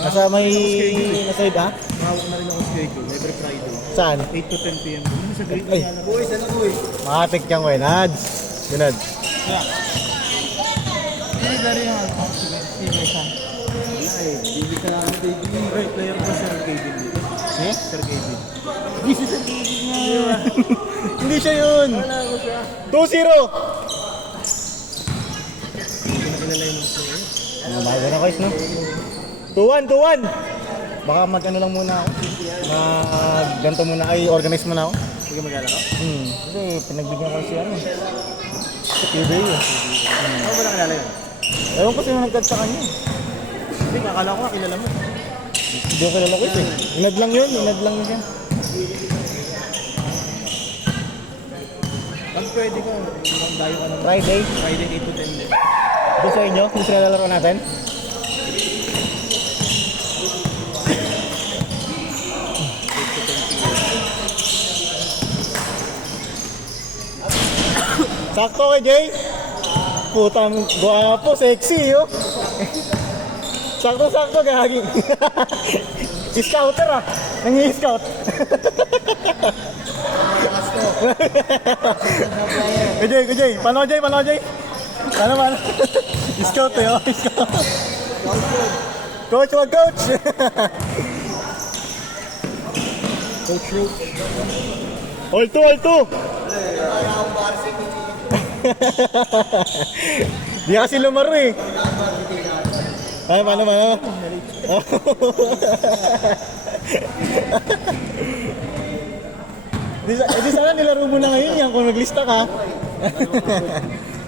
Nasa may... Nasa iba? Mahawak na rin ako schedule, every Friday. Saan? 8 to 10 p.m. Ano sa grade Ay. na lang? Boys, ano boys? Makatik kang Nads. Nads. Hindi na rin yung ako. Sige, saan? Wala eh, hindi ka namin David. Right, player ko Sir David. Eh? Sir David. Hindi si Sir David nga. Hindi siya yun. Wala ko siya. 2-0. Pinakilala yung mga player. Ano ba na guys, no? 2-1, 2-1. Baka mag-ano lang muna ako. Ganto muna, ay organize muna ako. Sige mag-alala ka? Kasi pinagbigyan ko si ano. Sa PBA eh. Ako ba nakilala yun? Ewan ko sino nag-cut sa kanya. Hindi, akala ko kilala mo. Hindi ko kilala ko eh. Inad lang yun, siya. Pag pwede ko, dayo ka ng Friday. Friday 8 to 10 din. Doon sa inyo, kung sila lalaro natin. Sakto kay Jay. Putang guwapo, sexy oh. Sakto-sakto gagi. Scouter ah. Nangi-scout. Kujay. Paano Jay? Paano? Scout eh, oh. Scout. Coach, wag coach. Coach Roach. All two. Di kasi lumaro eh. Ay, paano? Di sana nilaro mo na ngayon yan kung naglista ka.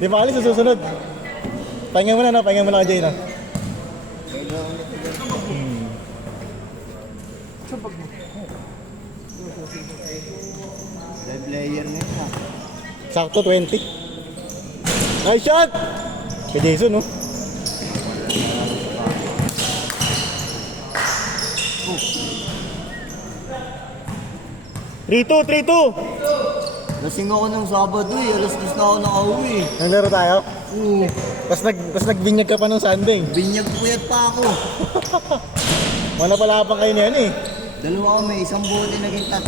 Di pa alis sa susunod. Pahinga mo na ka Jay na. Player na yun ha. Sakto 20. Nice shot! Kay Jason, no? Oh. 3-2! Lasing ako ng Sabado eh. Alas 10 na ako nakauwi. Naglaro tayo? Oo. Tapos nagbinyag ka pa nung Sunday. Binyag puyat pa ako. Manapalapang kayo niyan eh. Dalawa kami, isang bote naging 3.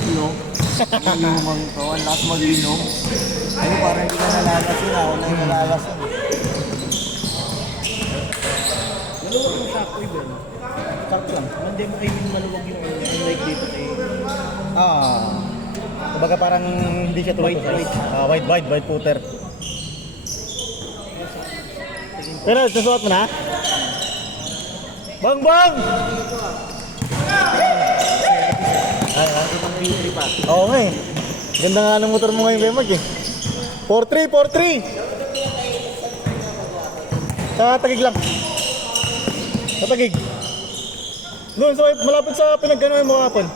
Inuman ko, ang lakas mag-inom. Ano, parang hindi ka nalalasin ako na yung nalalasin. Maluwag mo sa ako iba. Sakto lang. Hindi mo kayo maluwag yung like dito eh. Kumbaga parang hindi siya tulad white footer. Pero susuot mo na? Bang! Oo nga eh. Ganda nga ng motor mo ngayon, Bemag eh. 4-3! Sa Tagig lang. Sa Tagig. Doon, malapit sa pinagano'n mo kapon.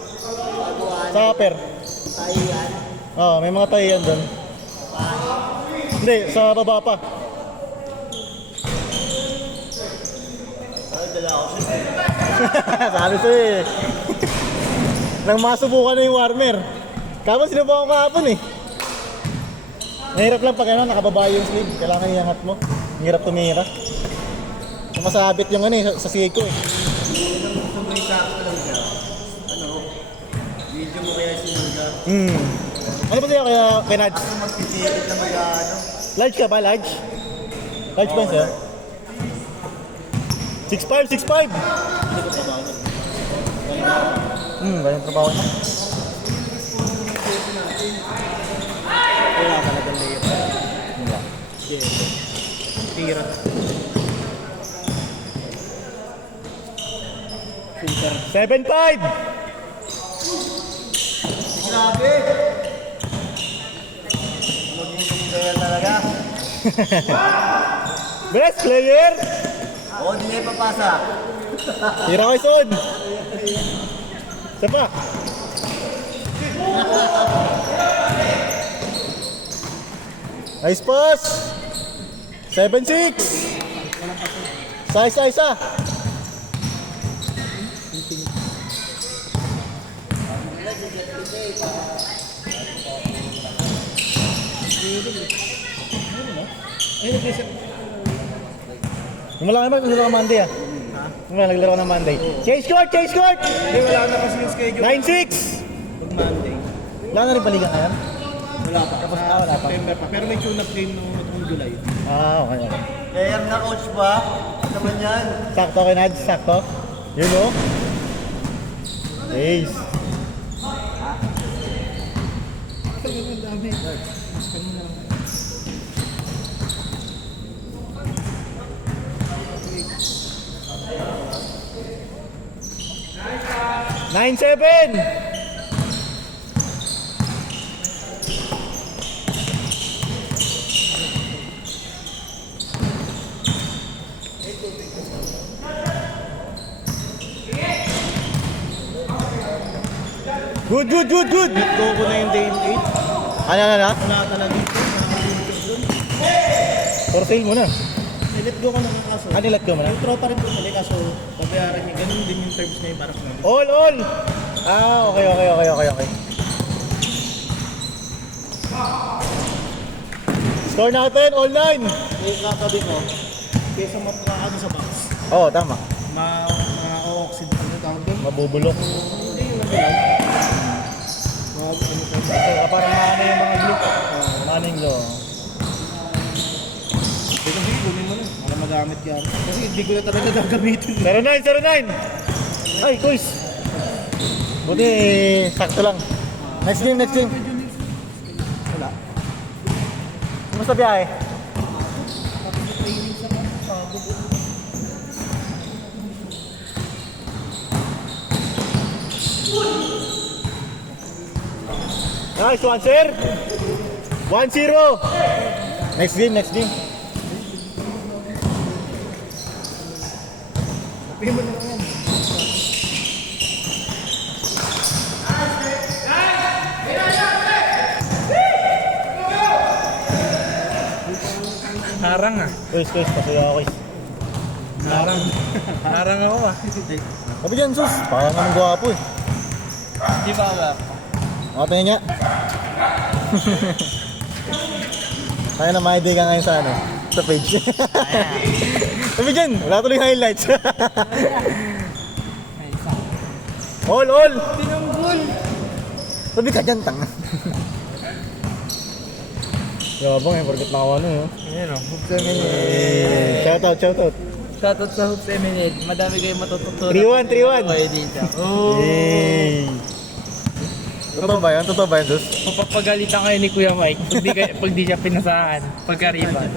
Sa upper. Tayan. Oo, may mga tayan doon. Hindi, sa baba pa. Sabi sa'yo eh. Nang masubukan na yung warmer. Kapag sinubukan ko kahapon eh. Mahirap lang pag ano, nakababa yung sleeve. Kailangan iangat mo. Hirap tumira. Masabit yung ano eh, sa siko eh. Gusto mo yung sakto lang siya. Ano? Video mo kaya sinunod. Ano ba siya kay Nads? Ako magpipilit na mag-ano. Large ka ba? Large? Large ba siya? 6'5". Hindi ko trabaho na. Ganyan trabaho na. Wala talagang layer. Wala. Tira. Filter. 7'5". Grabe! Magiging player talaga. Best player! Oo, di na ipapasa. Tira ko isod! Isa pa! Nice pass! 7'6". Isa. Yung malaki ba? Kung sila ka Monday ah. Naglaro ko ng Monday. Change court! Change court! Hindi, wala na kasi yung schedule. 9-6! Pag Monday. Wala na rin paliga ngayon? Wala pa. Tapos, wala pa. September pa. Pero may tune-up game noong July. Okay, okay. Player na coach ba? Ano naman yan? Sakto kay Nads, sakto. Yun o. Ace. Ang dami. Kanina lang. 9-7! Good, good, good, good! Let go ko na yung day and age. Ano? Wala talaga dito. For sale mo na. Let go ko na ng kaso. Ano let ko mo na? Yung tropa rin bumalik kaso babayaran niya. Ganun din yung terms na yun para sa mga. All! Okay. Score natin, all 9! Eh, kakabi ko, kesa mapakakano sa box, Oo, tama. ma-oxide ano tawag doon? Mabubulok. Hindi, yung ano lang. Parang maano yung mga glue. Maano yung glue. Hindi kasi kunin mo na, para magamit yan. Kasi hindi ko na talaga gagamitin. 09! Ay, quiz! Buti, sakto lang. Next game. Wala. Kumusta biyahe? Nice one, sir! 1-0! Next game. Sabihin mo na lang yan. Harang ah. Quiz, pasuya ako, quiz. Harang ako ah. Sabi dyan, sus. Parang anong gwapo eh. Di ba ba? Tingnan niya. Kaya na ma-ID ka ngayon sa ano? Sa page. Sabi dyan, wala tuloy highlights. All! Tinanggol! Sabi ka dyan, tanga. Yabang eh, porket nakawano eh. Ayan o, Hoops Eminate. Shoutout. Shoutout sa Hoops Eminate. Madami kayong matututunan. 3-1. Okay dito. Oh! Yay! Totoo ba yun, Dos? Papapagalitan kayo ni Kuya Mike pag di siya pinasahan. Pagkariban.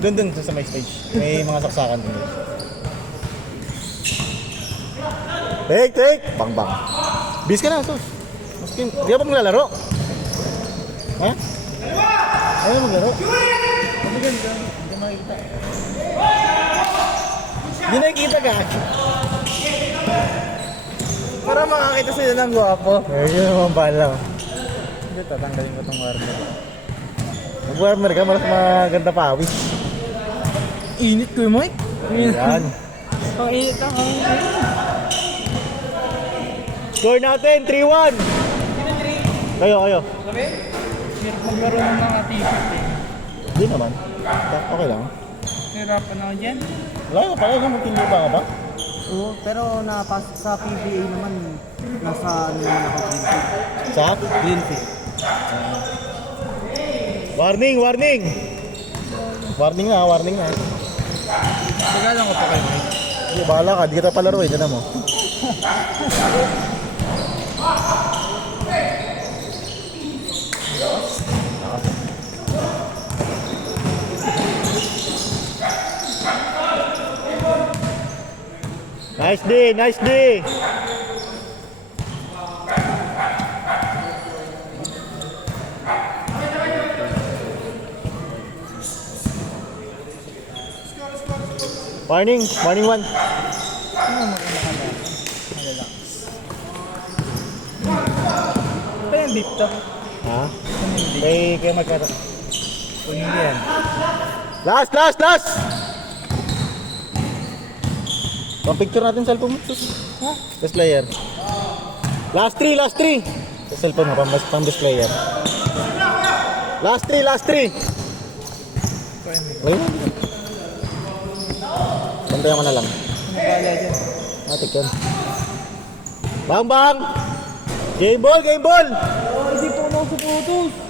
Doon sa may stage. May mga saksakan doon. Take! Bang! Bis ka na, sus. Maskin, di ka pa maglalaro? Ha? Ayaw maglaro? Pabigyan ka. Hindi makikita. Hindi nakikita ka. Para makakita sila ng gwapo. Yun naman pala. Hindi, tatanggalin ko itong warmer. Mag-warmer ka, malas maganda pawis. Init Kuya Mike. Ayan. Ang init ang Score natin, 3-1. Kayo. Maglaro ng mga t-shirt eh. Hindi naman. Okay lang. Hirapan ako dyan. Wala ka pala, magtindi pa ka ba? Oo, pero napasok sa PBA naman, nasa ano naman ako, Sa? green fee. Warning! Warning na. Magalang ko pa kayo Mike. Hindi, bahala ka. Di kita palaro eh. Diyan mo. Nice D! Morning 1. Ano yung beef to? Ha? Kaya magkata. Kung hindi yan. Last! Pang-picture natin sa cellphone mo, sus. Ha? Best player. Last 3! Sa cellphone mo, pang-best player. Last 3! Ayun. Bantayan ko na lang. Nagala dyan. Matik yun. Bang! Game ball! Oh, hindi po ako sa photos.